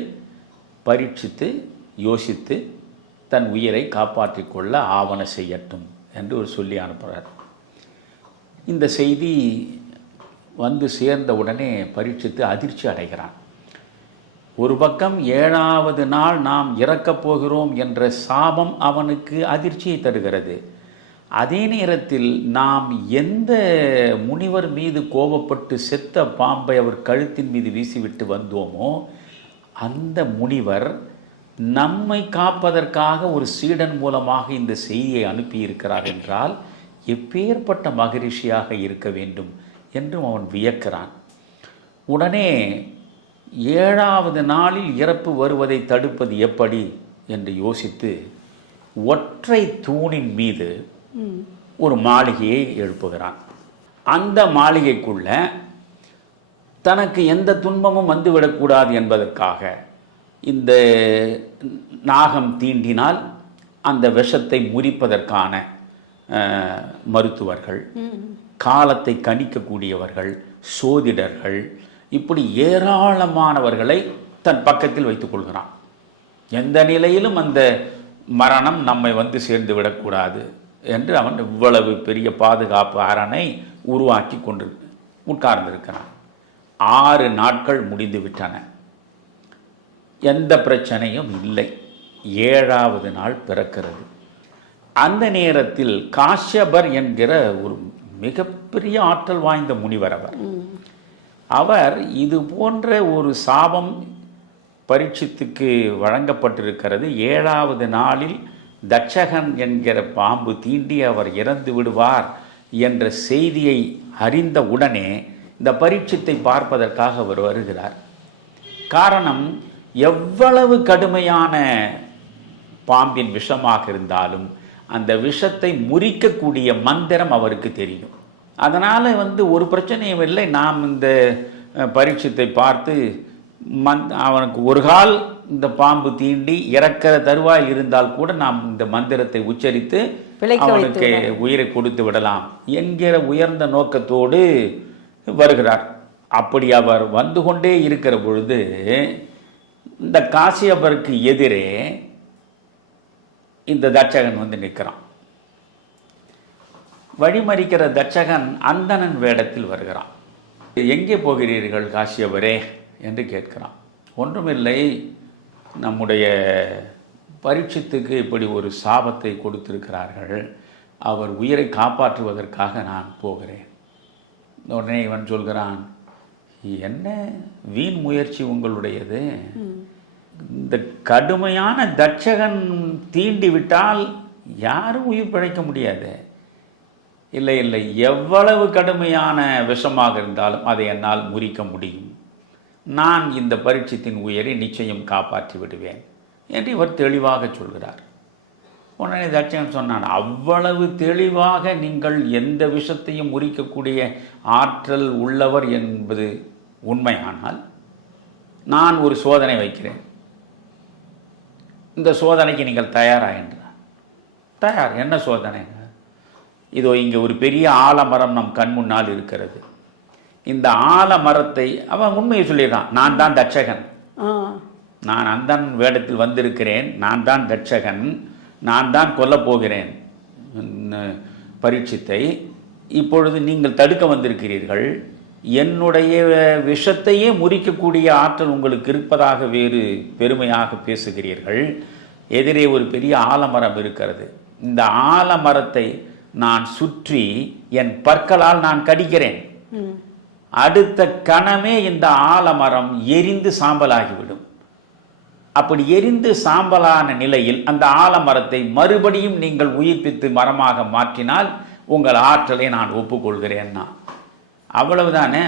பரீட்சித்து யோசித்து தன் உயிரை காப்பாற்றிக் கொள்ள ஆவண செய்யட்டும் என்று ஒரு சொல்லி அனுப்புகிறார். இந்த செய்தி வந்து சேர்ந்த உடனே பரீட்சித்து அதிர்ச்சி அடைகிறான். ஒரு பக்கம் 7வது நாள் நாம் இறக்கப் போகிறோம் என்ற சாபம் அவனுக்கு அதிர்ச்சியை தருகிறது. அதே நேரத்தில் நாம் எந்த முனிவர் மீது கோபப்பட்டு செத்த பாம்பை அவர் கழுத்தின் மீது வீசிவிட்டு வந்தோமோ அந்த முனிவர் நம்மை காப்பதற்காக ஒரு சீடன் மூலமாக இந்த செய்தியை அனுப்பியிருக்கிறார் என்றால் எப்பேற்பட்ட மகரிஷியாக இருக்க வேண்டும் என்றும் அவன் வியக்கிறான். உடனே 7வது நாளில் இறப்பு வருவதை தடுப்பது எப்படி என்று யோசித்து ஒற்றை தூணின் மீது ஒரு மாளிகையை எழுப்புகிறான். அந்த மாளிகைக்குள்ள தனக்கு எந்த துன்பமும் வந்துவிடக்கூடாது என்பதற்காக இந்த நாகம் தீண்டினால் அந்த விஷத்தை முறிப்பதற்கான மருத்துவர்கள், காலத்தை கணிக்கக்கூடியவர்கள், சோதிடர்கள், இப்படி ஏராளமானவர்களை தன் பக்கத்தில் வைத்துக் கொள்கிறான். எந்த நிலையிலும் அந்த மரணம் நம்மை வந்து சேர்ந்து விடக்கூடாது என்று அவன் இவ்வளவு பெரிய பாதுகாப்பு அரணை உருவாக்கி கொண்டு உட்கார்ந்திருக்கிறான். 6 நாட்கள் முடிந்து விட்டன. எந்த பிரச்சனையும் இல்லை. 7வது நாள் பிறக்கிறது. அந்த நேரத்தில் காஷ்யபர் என்கிற ஒரு மிகப்பெரிய ஆற்றல் வாய்ந்த முனிவர் அவர் இது போன்ற ஒரு சாபம் பரீட்சித்துக்கு வழங்கப்பட்டிருக்கிறது. 7வது நாளில் தட்சகன் என்கிற பாம்பு தீண்டி அவர் இறந்து விடுவார் என்ற செய்தியை அறிந்த உடனே இந்த பரீட்சித்தை பார்ப்பதற்காக அவர் வருகிறார். காரணம், எவ்வளவு கடுமையான பாம்பின் விஷமாக இருந்தாலும் அந்த விஷத்தை முறிக்கக்கூடிய மந்திரம் அவருக்கு தெரியும். அதனால் ஒரு பிரச்சனையும் இல்லை. நாம் இந்த பரீட்சித்தை பார்த்து அவனுக்கு ஒரு கால் இந்த பாம்பு தீண்டி இறக்கிற தருவாயில் இருந்தால் கூட நாம் இந்த மந்திரத்தை உச்சரித்து அவனுக்கு உயிரை கொடுத்து விடலாம் என்கிற உயர்ந்த நோக்கத்தோடு வருகிறார். அப்படி அவர் வந்து கொண்டே இருக்கிற பொழுது இந்த காசியபருக்கு எதிரே இந்த தட்சகன் வந்து நிற்கிறான். வழிமறிக்கிற தட்சகன் அந்தணன் வேடத்தில் வருகிறான். எங்கே போகிறீர்கள் காசியபரே என்று கேட்கிறான். ஒன்றுமில்லை, நம்முடைய பரீட்சித்துக்கு இப்படி ஒரு சாபத்தை கொடுத்திருக்கிறார்கள், அவர் உயிரை காப்பாற்றுவதற்காக நான் போகிறேன். உடனே இவன் சொல்கிறான், என்ன வீண் முயற்சி உங்களுடையது? இந்த கடுமையான தட்சகன் தீண்டி விட்டால் யாரும் உயிர் பிழைக்க முடியாது. இல்லை இல்லை, எவ்வளவு கடுமையான விஷமாக இருந்தாலும் அதை என்னால் முறிக்க முடியும். நான் இந்த பரீட்சித்தின் உயிரை நிச்சயம் காப்பாற்றி விடுவேன் என்று இவர் தெளிவாக சொல்கிறார். உடனே தட்சகன் சொன்னான், அவ்வளவு தெளிவாக நீங்கள் எந்த விஷத்தையும் முறிக்கக்கூடிய ஆற்றல் உள்ளவர் என்பது உண்மையானால் நான் ஒரு சோதனை வைக்கிறேன். இந்த சோதனைக்கு நீங்கள் தயாரா என்றார். தயார். என்ன சோதனை? இதோ இங்கே ஒரு பெரிய ஆலமரம் நம் கண் முன்னால் இருக்கிறது. இந்த ஆலமரத்தை அவன் உண்மையை சொல்லிடுறான், நான் தான் தட்சகன், நான் அந்த வேடத்தில் வந்திருக்கிறேன், நான் தான் தட்சகன், நான் தான் கொல்லப் போகிறேன் பரீட்சித்தை. இப்பொழுது நீங்கள் தடுக்க வந்திருக்கிறீர்கள், என்னுடைய விஷத்தையே முறிக்கக்கூடிய ஆற்றல் உங்களுக்கு இருப்பதாக வேறு பெருமையாக பேசுகிறீர்கள். எதிரே ஒரு பெரிய ஆலமரம் இருக்கிறது, இந்த ஆலமரத்தை நான் சுற்றி என் பற்களால் நான் கடிக்கிறேன், அடுத்த கணமே இந்த ஆலமரம் எரிந்து சாம்பலாகிவிடும். அப்படி எரிந்து சாம்பலான நிலையில் அந்த ஆலமரத்தை மறுபடியும் நீங்கள் உயிர்ப்பித்து மரமாக மாற்றினால் உங்கள் ஆற்றலை நான் ஒப்புக்கொள்கிறேன்னா. அவ்வளவுதானே,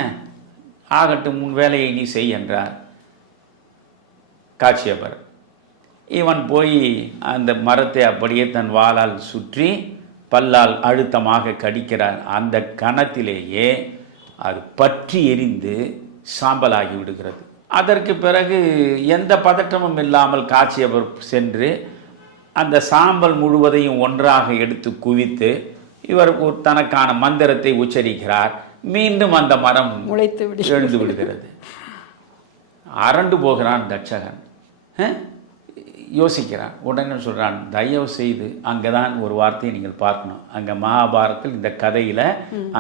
ஆகட்டும் உன் வேலையை நீ செய் என்றார் காட்சியபர். இவன் போய் அந்த மரத்தை அப்படியே தன் வாளால் சுற்றி பல்லால் அழுத்தமாக கடிக்கிறான். அந்த கணத்திலேயே அது பற்றி எரிந்து சாம்பலாகி விடுகிறது. அதற்கு பிறகு எந்த பதற்றமும் இல்லாமல் காட்சியபர் சென்று அந்த சாம்பல் முழுவதையும் ஒன்றாக எடுத்து குவித்து இவர் தனக்கான மந்திரத்தை உச்சரிக்கிறார். மீண்டும் அந்த மரம் எழுந்து விடுகிறது. அரண்டு போகிறான் தட்சகன், யோசிக்கிறான். உடனே சொல்கிறான், தயவு செய்து அங்கே தான் ஒரு வார்த்தையை நீங்கள் பார்க்கணும். அங்கே மகாபாரதத்தில் இந்த கதையில்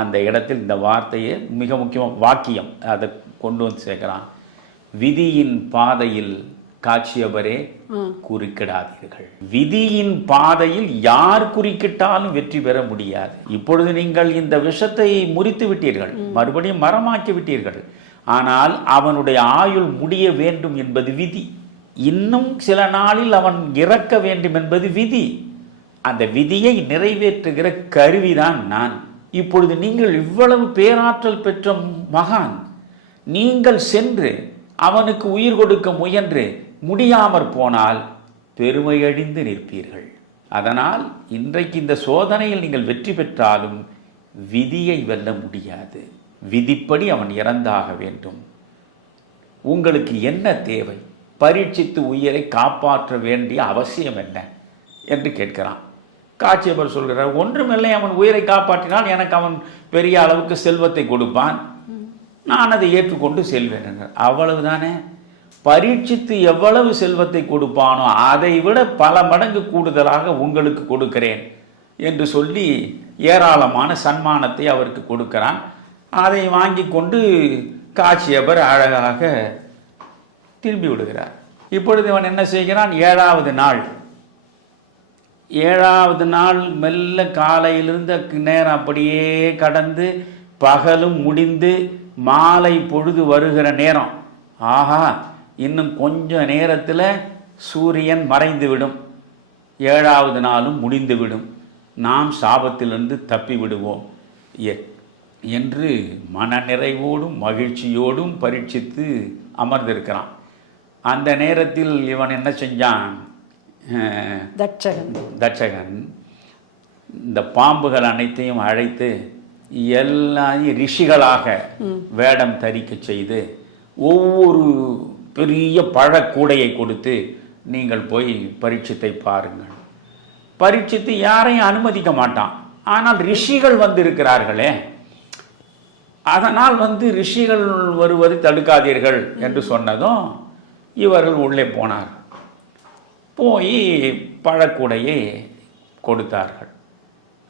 அந்த இடத்தில் இந்த வார்த்தையை மிக முக்கியம் வாக்கியம் அதை கொண்டு வந்து சேர்க்கிறான். விதியின் பாதையில் காட்சியபரே குறுக்கிடாதீர்கள். விதியின் பாதையில் யார் குறுக்கிட்டாலும் வெற்றி பெற முடியாது. இப்பொழுது நீங்கள் இந்த விஷத்தை முறித்து விட்டீர்கள், மறுபடியும் மரமாக்கி விட்டீர்கள். ஆனால் அவனுடைய ஆயுள் முடிய வேண்டும் என்பது விதி. இன்னும் சில நாளில் அவன் இறக்க வேண்டும் என்பது விதி. அந்த விதியை நிறைவேற்றுகிற கருவிதான் நான். இப்பொழுது நீங்கள் இவ்வளவு பேராற்றல் பெற்ற மகான், நீங்கள் சென்று அவனுக்கு உயிர் கொடுக்க முயன்று முடியாமற் போனால் பெருமையடைந்து நிற்பீர்கள். அதனால் இன்றைக்கு இந்த சோதனையில் நீங்கள் வெற்றி பெற்றாலும் விதியை வெல்ல முடியாது. விதிப்படி அவன் இறந்தாக வேண்டும். உங்களுக்கு என்ன தேவை? பரீட்சித்து உயிரை காப்பாற்ற வேண்டிய அவசியம் என்ன என்று கேட்கிறான். காட்சியபர் சொல்கிறார், ஒன்றுமில்லை, அவன் உயிரை காப்பாற்றினால் எனக்கு அவன் பெரிய அளவுக்கு செல்வத்தை கொடுப்பான், நான் அதை ஏற்றுக்கொண்டு செல்வேன் என்றார். அவ்வளவுதானே. பரீட்சித்து எவ்வளவு செல்வத்தை கொடுப்பானோ அதை விட பல மடங்கு கூடுதலாக உங்களுக்கு கொடுக்கிறேன் என்று சொல்லி ஏராளமான சன்மானத்தை அவருக்கு கொடுக்கிறான். அதை வாங்கி கொண்டு காட்சியபர் அழகாக திரும்பி விடுகிறார். இப்பொழுது இவன் என்ன செய்கிறான்? ஏழாவது நாள் மெல்ல காலையிலிருந்து நேரம் அப்படியே கடந்து பகலும் முடிந்து மாலை பொழுது வருகிற நேரம். ஆஹா, இன்னும் கொஞ்ச நேரத்தில் சூரியன் மறைந்துவிடும், 7வது நாளும் முடிந்துவிடும், நாம் சாபத்திலிருந்து தப்பி விடுவோம் என்று மனநிறைவோடும் மகிழ்ச்சியோடும் பரீட்சித்து அமர்ந்திருக்கிறான். அந்த நேரத்தில் இவன் என்ன செஞ்சான்? தட்சகன் இந்த பாம்புகள் அனைத்தையும் அழைத்து எல்லாரையும் ரிஷிகளாக வேடம் தரிக்க செய்து ஒவ்வொரு பெரிய பழக்கூடையை கொடுத்து நீங்கள் போய் பரீட்சித்தை பாருங்கள். பரீட்சித்து யாரையும் அனுமதிக்க மாட்டான். ஆனால் ரிஷிகள் வந்திருக்கிறார்களே, அதனால் ரிஷிகள் வருவதை தடுக்காதீர்கள் என்று சொன்னதும் இவர்கள் உள்ளே போனார். போய் பழக்கூடையை கொடுத்தார்கள்.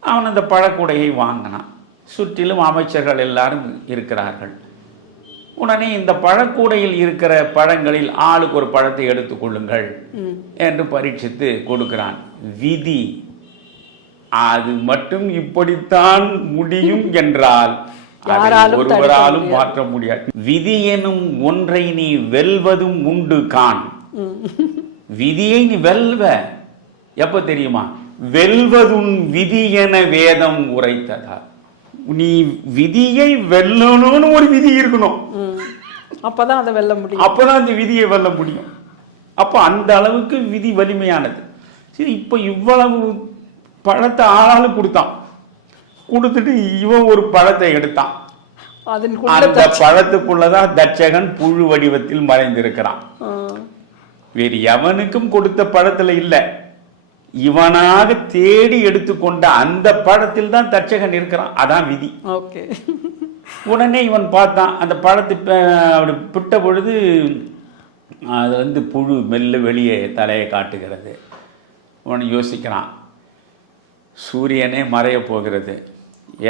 அவன் அந்த பழக்கூடையை வாங்கினான். சுற்றிலும் அமைச்சர்கள் எல்லாரும் இருக்கிறார்கள். உடனே இந்த பழக்கூடையில் இருக்கிற பழங்களில் ஆளுக்கு ஒரு பழத்தை எடுத்துக்கொள்ளுங்கள் என்று பரீட்சித்து கொடுக்கிறான். விதி அது மட்டும் இப்படித்தான் முடியும் என்றால் ஒருவராலும் மாற்ற முடியாது. விதி எனும் ஒன்றை நீ வெல்வதும் உண்டு கான். விதியை நீ வெல்வ எப்ப தெரியுமா? வெல்வதும் விதி என வேதம் உரைத்ததா. நீ விதியை வெல்லணும்னு ஒரு விதி இருக்கணும், அப்பதான் அதை வெல்ல முடியும். அப்பதான் அந்த விதியை வெல்ல முடியும். அப்ப அந்த அளவுக்கு விதி வலிமையானது. சரி, இப்ப இவ்வளவு பழத்தை ஆளாலும் கொடுத்தான். கொடுத்துட்டு இவன் ஒரு பழத்தை எடுத்தான். அந்த பழத்துக்குள்ளதான் தட்சகன் புழு வடிவத்தில் மறைந்திருக்கிறான். வேறு எவனுக்கும் கொடுத்த பழத்துல இல்லை, இவனாக தேடி எடுத்துக்கொண்ட அந்த பழத்தில் தான் தட்சகன் இருக்கிறான். அதான் விதி. ஓகே. உடனே இவன் பார்த்தான், அந்த பழத்தை அப்படி பிட்ட பொழுது அது வந்து புழு மெல்ல வெளியே தலையை காட்டுகிறது. அவன் யோசிக்கிறான், சூரியனே மறைய போகிறது,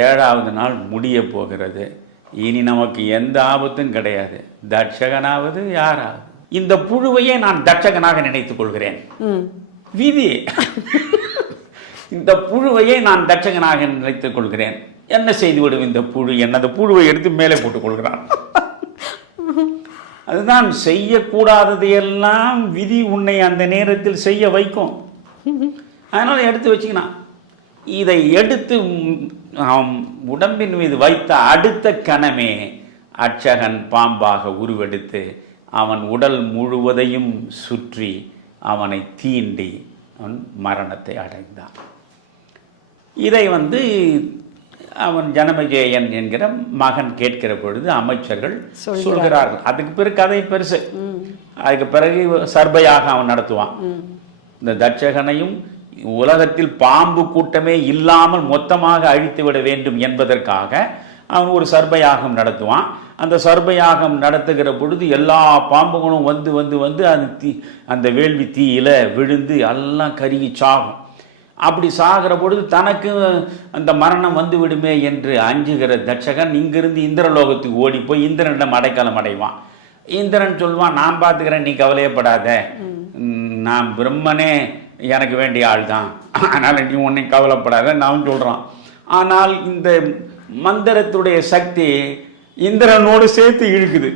7வது நாள் முடிய போகிறது, இனி நமக்கு எந்த ஆபத்தும் கிடையாது, தட்சகனாவது யாராவது. இந்த புழுவையே நான் தட்சகனாக நினைத்துக் கொள்கிறேன். விதி. இந்த புழுவையே நான் தட்சகனாக நினைத்துக் கொள்கிறேன். என்ன செய்துவிடும் இந்த புழு? என்னது புழுவை எடுத்து மேலே போட்டுக் கொள்கிறான். அதுதான் செய்யக்கூடாததையெல்லாம் விதி உன்னை அந்த நேரத்தில் செய்ய வைக்கும். அதனால எடுத்து வச்சுக்கினான். இதை எடுத்து உடம்பின் மீது வைத்த அடுத்த கணமே அட்சகன் பாம்பாக உருவெடுத்து அவன் உடல் முழுவதையும் சுற்றி அவனை தீண்டி அவன் மரணத்தை அடைந்தான். இதை வந்து அவன் ஜனமேஜயன் என்கிற மகன் கேட்கிற பொழுது அமைச்சர்கள் சொல்கிறார்கள். அதுக்கு பிறகு கதை பெருசு. அதுக்கு பிறகு சர்பையாக அவன் நடத்துவான். இந்த தட்சகனையும் உலகத்தில் பாம்பு கூட்டமே இல்லாமல் மொத்தமாக அழித்து விட வேண்டும் என்பதற்காக அவன் ஒரு சர்பயாகம் நடத்துவான். அந்த சர்பயாகம் நடத்துகிற பொழுது எல்லா பாம்புகளும் வந்து வந்து வந்து அந்த வேள்வி தீயில விழுந்து எல்லாம் கருகி சாகும். அப்படி சாகிற பொழுது தனக்கு அந்த மரணம் வந்து விடுமே என்று அஞ்சுகிற தட்சகன் இங்கிருந்து இந்திரலோகத்துக்கு ஓடி போய் இந்திரனிடம் அடைக்கலம் அடைவான். இந்திரன் சொல்வான், நான் பார்த்துக்கிறேன், நீ கவலையப்படாத, நான் பிரம்மனே எனக்கு வேண்டிய ஆள் தான், அதனால் நீ உன்னை கவலைப்படாத நான் சொல்கிறான். ஆனால் இந்த மந்திரத்துடைய சக்தி இந்திரனோடு சேர்த்து இழுக்குது.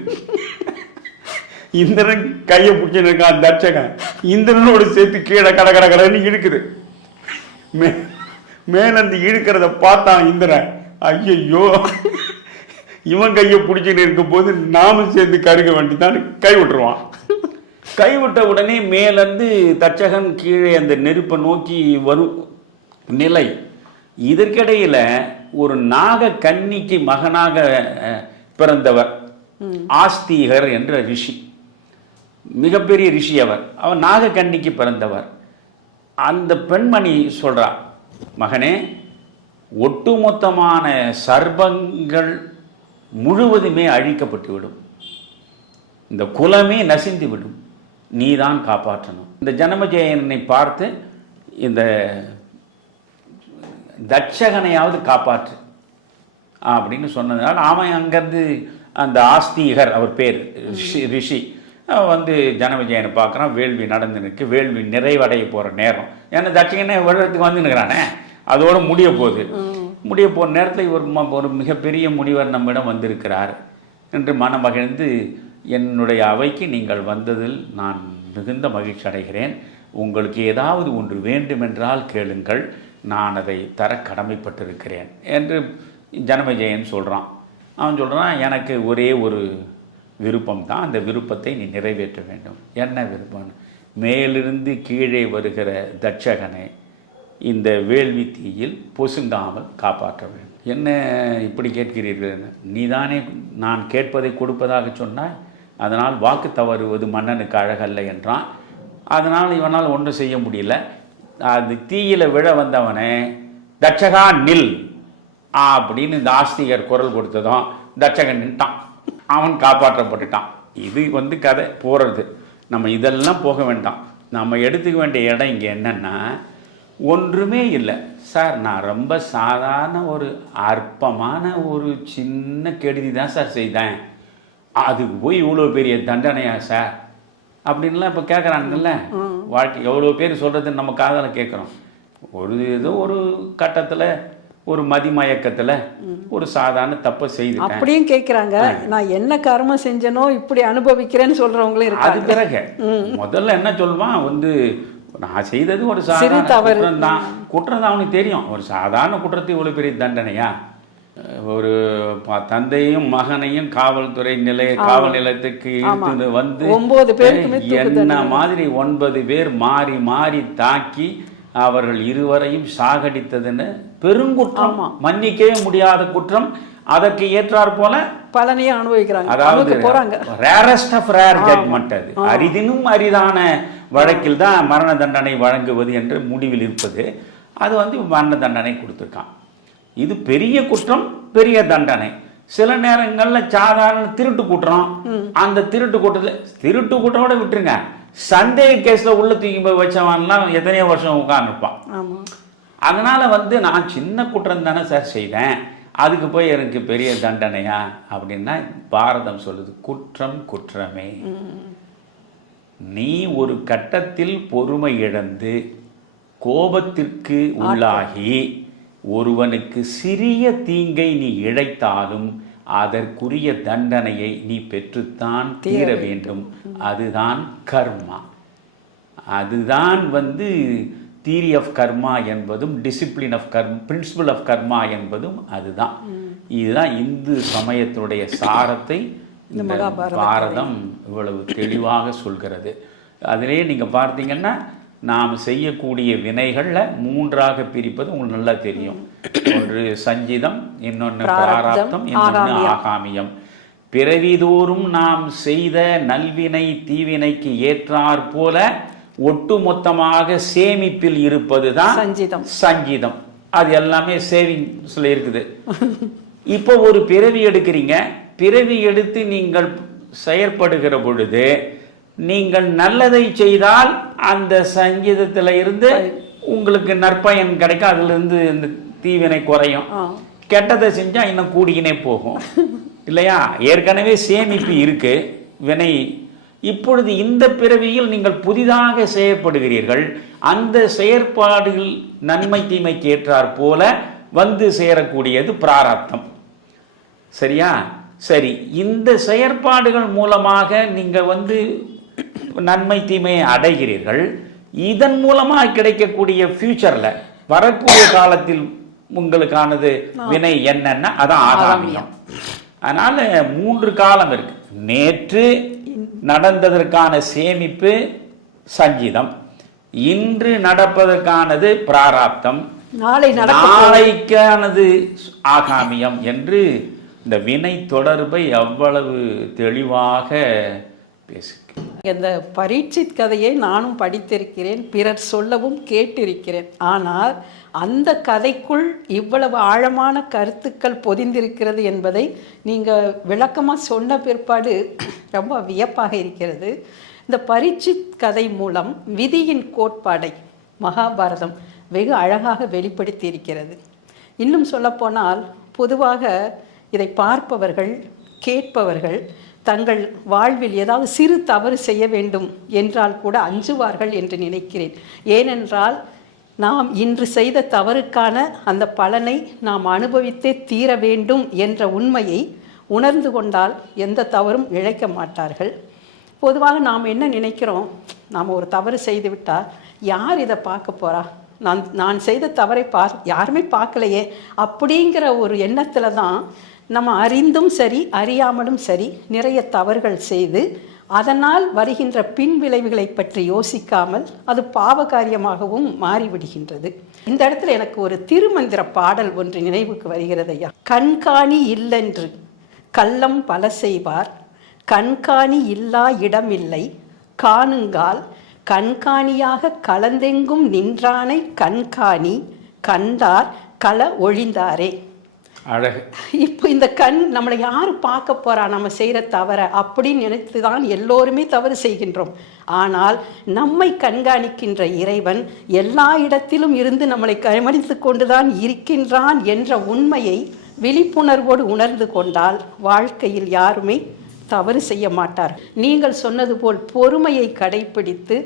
இந்திரன் கையை பிடிச்சின்னு இருக்கான் தட்சகன், இந்திரனோடு சேர்த்து கீழே கடன்னு இழுக்குது. மேலந்து இழுக்கிறத பார்த்தான் இந்திரன், ஐயோ இவன் கையை பிடிச்சின்னு இருக்கும் போது நாமும் சேர்ந்து கருக வேண்டிதான் கை விட்டுருவான். கைவிட்ட உடனே மேலிருந்து தட்சகன் கீழே அந்த நெருப்பை நோக்கி வரும் நிலை. இதற்கிடையில ஒரு நாக கன்னிக்கு மகனாக பிறந்தவர் ஆஸ்தீகர் என்ற ரிஷி, மிகப்பெரிய ரிஷி. அவர் நாக கன்னிக்கு பிறந்தவர். அந்த பெண்மணி சொல்றார், மகனே, ஒட்டுமொத்தமான சர்பங்கள் முழுவதுமே அழிக்கப்பட்டு விடும், இந்த குலமே நசிந்து விடும், நீதான் காப்பாற்றணும். இந்த ஜனமேஜயனை பார்த்து இந்த தட்சகனையாவது காப்பாற்று அப்படின்னு சொன்னதுனால அவன் அங்கேருந்து அந்த ஆஸ்தீகர், அவர் பேர் ரிஷி, வந்து ஜனமேஜயனை பார்க்குறான். வேள்வி நடந்து நிற்கு, வேள்வி நிறைவடைய போகிற நேரம். ஏன்னா தட்சகனே விழுறதுக்கு வந்து நிற்கிறானே, அதோடு முடிய போகிற நேரத்தில் இவர் ஒரு மிகப்பெரிய முனிவர் நம்மிடம் வந்திருக்கிறார் என்று மனமகிழ்ந்து, என்னுடைய அவைக்கு நீங்கள் வந்ததில் நான் மிகுந்த மகிழ்ச்சி அடைகிறேன், உங்களுக்கு ஏதாவது ஒன்று வேண்டுமென்றால் கேளுங்கள், நான் அதை தர கடமைப்பட்டிருக்கிறேன் என்று ஜனமேஜயன் சொல்கிறான். அவன் சொல்கிறான், எனக்கு ஒரே ஒரு விருப்பம் தான், அந்த விருப்பத்தை நீ நிறைவேற்ற வேண்டும். என்ன விருப்பம்? மேலிருந்து கீழே வருகிற தட்சகனை இந்த வேள்வி தீயில் பொசுங்காமல் காப்பாற்ற வேண்டும். என்ன இப்படி கேட்கிறீர்கள்? நீதானே நான் கேட்பதை கொடுப்பதாக சொன்னாய், அதனால் வாக்கு தவறுவது மன்னனுக்கு அழகல்ல என்றான். அதனால் இவனால் ஒன்றும் செய்ய முடியல. அது தீயில விழ வந்தவனே, தட்சகா நில் அப்படின்னு இந்த ஆஸ்திகர் குரல் கொடுத்ததும் தட்சகன் நின்ட்டான், அவன் காப்பாற்றப்பட்டுட்டான். இது வந்து கதை போகிறது. நம்ம இதெல்லாம் போக வேண்டாம். நம்ம எடுத்துக்க வேண்டிய இடம் இங்கே என்னன்னா, ஒன்றுமே இல்லை சார், நான் ரொம்ப சாதாரண ஒரு அற்பமான ஒரு சின்ன கெடுதி தான் சார் செய்தேன், அதுக்கு போய் இவ்வளோ பெரிய தண்டனையா சார் அப்படின்லாம் இப்போ கேட்குறாங்கல்ல. வாழ்க்கை எவ்வளோ பேர் சொல்கிறதுன்னு நம்ம காதில் கேட்குறோம். ஏதோ ஒரு கட்டத்தில் ஒரு மதிமயக்கத்தில் ஒரு சாதாரண தப்பை செய்து அப்படியும் கேட்குறாங்க. நான் என்ன கர்மம் செஞ்சனோ இப்படி அனுபவிக்கிறேன்னு சொல்கிறவங்களும் இருக்கு. அது பிறகு முதல்ல என்ன சொல்லுவான், வந்து நான் செய்தது ஒரு சாதாரண குற்றம் தான், குற்றம் தான் அவனுக்கு தெரியும். ஒரு சாதாரண குற்றத்தை இவ்வளோ பெரிய தண்டனையா? ஒரு தந்தையும் மகனையும் காவல்துறை காவல் நிலையத்துக்கு இழுத்து வந்து 9 பேருக்கு என்ன மாதிரி 9 பேர் மாறி மாறி தாக்கி அவர்கள் இருவரையும் சாகடித்ததுன்னு பெருங்குற்றம், மன்னிக்கவே முடியாத குற்றம். அதற்கு ஏற்றார் போல பலனையும் அனுபவிக்கிறாங்க. அதாவது ரேரஸ்ட் ஆஃப் ரேர் ஜட்மெண்ட், அது அரிதினும் அரிதான வழக்கில் தான் மரண தண்டனை வழங்குவது என்று முடிவில் இருப்பது. அது வந்து மரண தண்டனை கொடுத்துருக்கான். இது பெரிய குற்றம், பெரிய தண்டனை. சில நேரங்களில் சாதாரண திருட்டு குற்றம், அந்த திருட்டு குற்றத்தோட விட்டுருங்க, சந்தேக கேஸ்ல உள்ள தூக்கி போய் வச்சவன்லாம் எத்தனையோ வருஷம் உட்கார்ந்துருப்பான். அதனால வந்து நான் சின்ன குற்றம் தானே சார் செய்தேன், அதுக்கு போய் எனக்கு பெரிய தண்டனையா அப்படின்னா பாரதம் சொல்லுது, குற்றம் குற்றமே. நீ ஒரு கட்டத்தில் பொறுமை இழந்து கோபத்திற்கு உள்ளாகி ஒருவனுக்கு சிறிய தீங்கை நீ இழைத்தாலும் அதற்குரிய தண்டனையை நீ பெற்றுத்தான் தீர வேண்டும். அதுதான் கர்மா. அதுதான் வந்து தியரி ஆஃப் கர்மா என்பதும் டிசிப்ளின் ஆஃப் பிரின்சிபல் ஆஃப் கர்மா என்பதும் அதுதான். இதுதான் இந்து சமயத்தினுடைய சாரத்தை இந்த பாரதம் இவ்வளவு தெளிவாக சொல்கிறது. அதிலே நீங்கள் பார்த்தீங்கன்னா நாம் செய்யக்கூடிய வினைகளில் 3ஆக பிரிப்பது உங்களுக்கு நல்லா தெரியும். ஒன்று சஞ்சிதம், இன்னொன்று பிராரப்தம், இன்னொன்று ஆகாமியம். பிறவிதோறும் நாம் செய்த நல்வினை தீவினைக்கு ஏற்றாற் போல ஒட்டுமொத்தமாக சேமிப்பில் இருப்பது தான் சஞ்சிதம். அது எல்லாமே சேவிங்ஸ்ல இருக்குது. இப்போ ஒரு பிறவி எடுக்கிறீங்க, பிறவி எடுத்து நீங்கள் செயற்படுகிற பொழுது நீங்கள் நல்லதை செய்தால் அந்த சங்கீதத்தில் இருந்து உங்களுக்கு நற்பயன் கிடைக்கும், அதுல இருந்து இந்த தீவினை குறையும். கெட்டதை செஞ்சா இன்னும் கூடிக்கினே போகும் இல்லையா? ஏற்கனவே சேமிப்பு இருக்கு வினை. இப்பொழுது இந்த பிறவியில் நீங்கள் புதிதாக செயற்படுகிறீர்கள். அந்த செயற்பாடுகள் நன்மை தீமைக்கு ஏற்றாற் போல வந்து சேரக்கூடியது பிராரப்தம். சரியா? சரி, இந்த செயற்பாடுகள் மூலமாக நீங்க வந்து நன்மை தீமையை அடைகிறீர்கள். இதன் மூலமாக கிடைக்கக்கூடிய ஃபியூச்சர்ல வரக்கூடிய காலத்தில் உங்களுக்கானது வினை என்னன்னா அதான் ஆகாமியம். அதனால 3 காலம் இருக்கு. நேற்று நடந்ததற்கான சேமிப்பு சஞ்சிதம், இன்று நடப்பதற்கானது பிராராப்தம், நாளைக்கானது ஆகாமியம் என்று இந்த வினை தொடர்பை அவ்வளவு தெளிவாக பேசுகிறேன். இந்த பரீட்சித் கதையை நானும் படித்திருக்கிறேன், பிறர் சொல்லவும் கேட்டிருக்கிறேன். ஆனால் அந்த கதைக்குள் இவ்வளவு ஆழமான கருத்துக்கள் பொதிந்திருக்கிறது என்பதை நீங்கள் விளக்கமாக சொன்ன பிற்பாடு ரொம்ப வியப்பாக இருக்கிறது. இந்த பரீட்சித் கதை மூலம் விதியின் கோட்பாடை மகாபாரதம் வெகு அழகாக வெளிப்படுத்தி இருக்கிறது. இன்னும் சொல்லப்போனால் பொதுவாக இதை பார்ப்பவர்கள் கேட்பவர்கள் தங்கள் வாழ்வில் ஏதாவது சிறு தவறு செய்ய வேண்டும் என்றால் கூட அஞ்சுவார்கள் என்று நினைக்கிறேன். ஏனென்றால் நாம் இன்று செய்த தவறுக்கான அந்த பலனை நாம் அனுபவித்தே தீர வேண்டும் என்ற உண்மையை உணர்ந்து கொண்டால் எந்த தவறும் இழைக்க மாட்டார்கள். பொதுவாக நாம் என்ன நினைக்கிறோம், நாம் ஒரு தவறு செய்து விட்டால் யார் இதை பார்க்க போகிறா, நான் செய்த தவறை யாருமே பார்க்கலையே அப்படிங்கிற ஒரு எண்ணத்தில் தான் நம்ம அறிந்தும் சரி அறியாமலும் சரி நிறைய தவறுகள் செய்து அதனால் வருகின்ற பின் விளைவுகளை பற்றி யோசிக்காமல் அது பாவகாரியமாகவும் மாறிவிடுகின்றது. இந்த இடத்துல எனக்கு ஒரு திருமந்திர பாடல் ஒன்று நினைவுக்கு வருகிறது ஐயா. கண்காணி இல்லென்று கள்ளம் பல செய்வார், கண்காணி இல்லா இடமில்லை காணுங்கால், கண்காணியாக கலந்தெங்கும் நின்றானை கண்காணி கண்டார் கள ஒழிந்தாரே. அழகு. இப்போ இந்த கண் நம்மளை யார் பார்க்க போறா, நம்ம செய்கிற தவற அப்படின்னு நினைத்து தான் எல்லோருமே தவறு செய்கின்றோம். ஆனால் நம்மை கண்காணிக்கின்ற இறைவன் எல்லா இடத்திலும் இருந்து நம்மளை கவனித்து கொண்டுதான் இருக்கின்றான் என்ற உண்மையை விழிப்புணர்வோடு உணர்ந்து கொண்டால் வாழ்க்கையில் யாருமே தவறு செய்ய மாட்டார். நீங்கள் சொன்னது போல் பொறுமையை கடைபிடித்து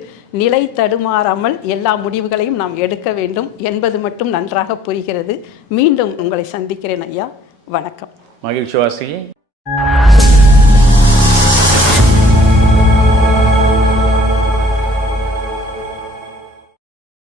நிலை தடுமாறாமல் எல்லா முடிவுகளையும் நாம் எடுக்க வேண்டும் என்பது மட்டும் நன்றாக புரிகிறது. மீண்டும் உங்களை சந்திக்கிறேன் ஐயா. வணக்கம். மகிழ்ச்சி வாசி.